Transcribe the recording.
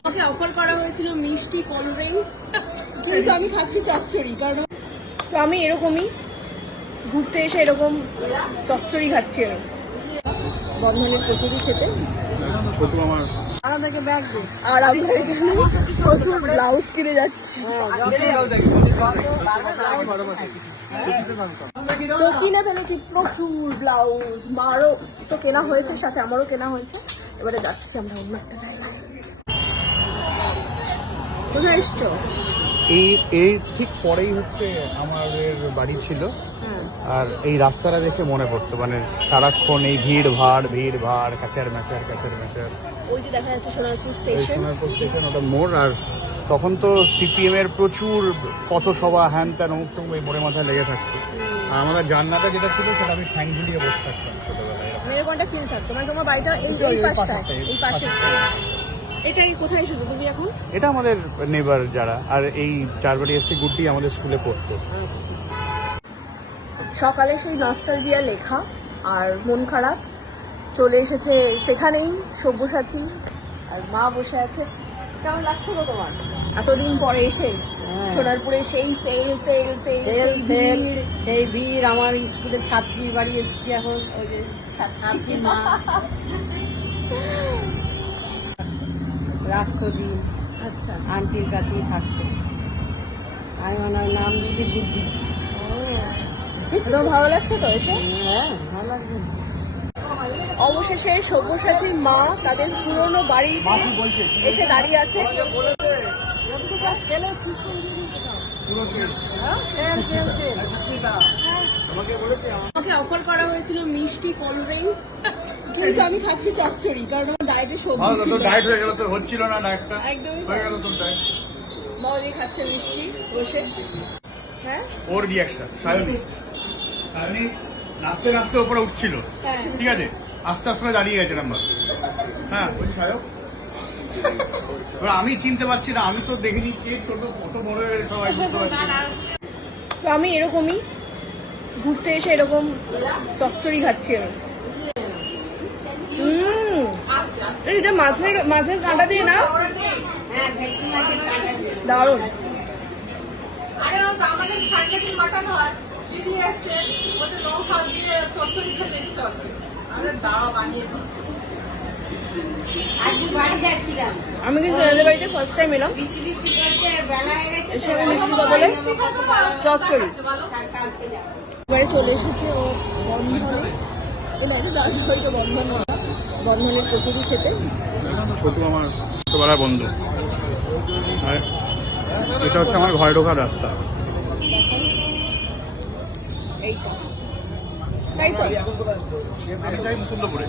আমাকে অফার করা হয়েছিল মিষ্টি কোল্ড ড্রিঙ্কস, কিন্তু আমি খাচ্ছি চচ্চড়ি। কারণ তো আমি এরকমই ঘুরতে এসে এরকম চচ্চড়ি খাচ্ছি। এরকম বন্ধনের কচুরি খেতে আর আমরা এখানে প্রচুর ব্লাউজ কিনে যাচ্ছি। তো কিনে ফেলেছি প্রচুর ব্লাউজ, মারও তো কেনা হয়েছে, সাথে আমারও কেনা হয়েছে। এবারে যাচ্ছি আমরা অন্য একটা জায়গায়। কোথায় এসছো? এই ঠিক পরেই হচ্ছে আমাদের বাড়ি ছিল। আর এই রাস্তাটা দেখে মনে পড়তো, মানে সারাক্ষণ এই ভিড় ভাড় ক্যাচার ম্যাচার। ওই যে দেখা যাচ্ছে সোনারপুর এই স্টেশন, ওটা মোড়। আর তখন তো সিপিএম এর প্রচুর পথসভা হ্যান ত্যান অমুক টুক এই মোড়ে মাথায় লেগে থাকতো। আর আমাদের জানলাটা যেটা ছিল সেটা আমি ঠ্যাং ঝুলিয়ে বসে থাকতাম ছোটবেলায়। এরকমটা ফিল থাকতো, মানে তোমার বাড়িটা এই পাশটায়, এই পাশে। এটা কোথায় এসেছো তুমি এখন? এটা আমাদের নেবার যারা, আর এই চারবাড়ি এসে গুড্ডি আমাদের স্কুলে পড়তো। আচ্ছা, সকালে সেই নস্টালজিয়া লেখা আর মন খারাপ চলে এসেছে সেখানেই। সব্যসাচী আর মা বসে আছে। কেমন লাগছে গো তোমার এতদিন পরে এসে সোনারপুরে? সেই সেই ভিড়। আমার স্কুলের ছাত্রী বাড়ি এসেছি এখন। ওই যে ছাত্রী মা রাখতো দিন। আচ্ছা, আন্টির কাছেই থাকতো। আমি ওনার নাম দিয়েছি গুড্ডি। তোমার ভালো লাগছে তো এসে? হ্যাঁ, ভালো লাগবে। অবশেষে সব্যসাচীর মা তাদের পুরনো বাড়ি এসে দাঁড়িয়ে আছে। আমাকে অফার করা হয়েছিল মিষ্টি কোল্ড ড্রিঙ্কস, কিন্তু আমি খাচ্ছি চচ্চড়ি। কারণ আমার ডায়েটে সবজি ছিল। ডায়েট হয়ে গেল তো, হচ্ছিল না ডায়েটটা, একদমই হয়ে গেল তোর ডায়েট। মা দিয়ে খাচ্ছে মিষ্টি বসে। হ্যাঁ, ওর রিয়াকশন সায়নী নাচতে নাচতে উপরে উঠছিল, হ্যাঁ, ঠিক আছে, আস্তে আস্তে দাঁড়িয়ে গেছে নাম্বার। হ্যাঁ, বলছি সায়ক, এবার আমি চিনতে পারছি না, আমি তো দেখিনি কে ছোট কত বড় হয়ে সবাই বুঝতে পারছি না। তো আমি এরকমই ঘুরতে এসে এরকম চচ্চড়ি খাচ্ছি। এটা মাছের কাঁটা দিয়ে না, দারুণ। আমি কিন্তু এনাদের বাড়িতে ফার্স্ট টাইম এলাম। এসে আমি মিষ্টি বদলে চচ্চড়ি এবারে চলে এসেছে ও বন্ধনে। বন্ধনের কচুরি খেতে। ছোটু আমার ছোটবেলার বন্ধু। এটা হচ্ছে আমার ঘরে ঢোকার রাস্তা। এই তো, তাই তো। আমি যাই মুকুন্দপুরে।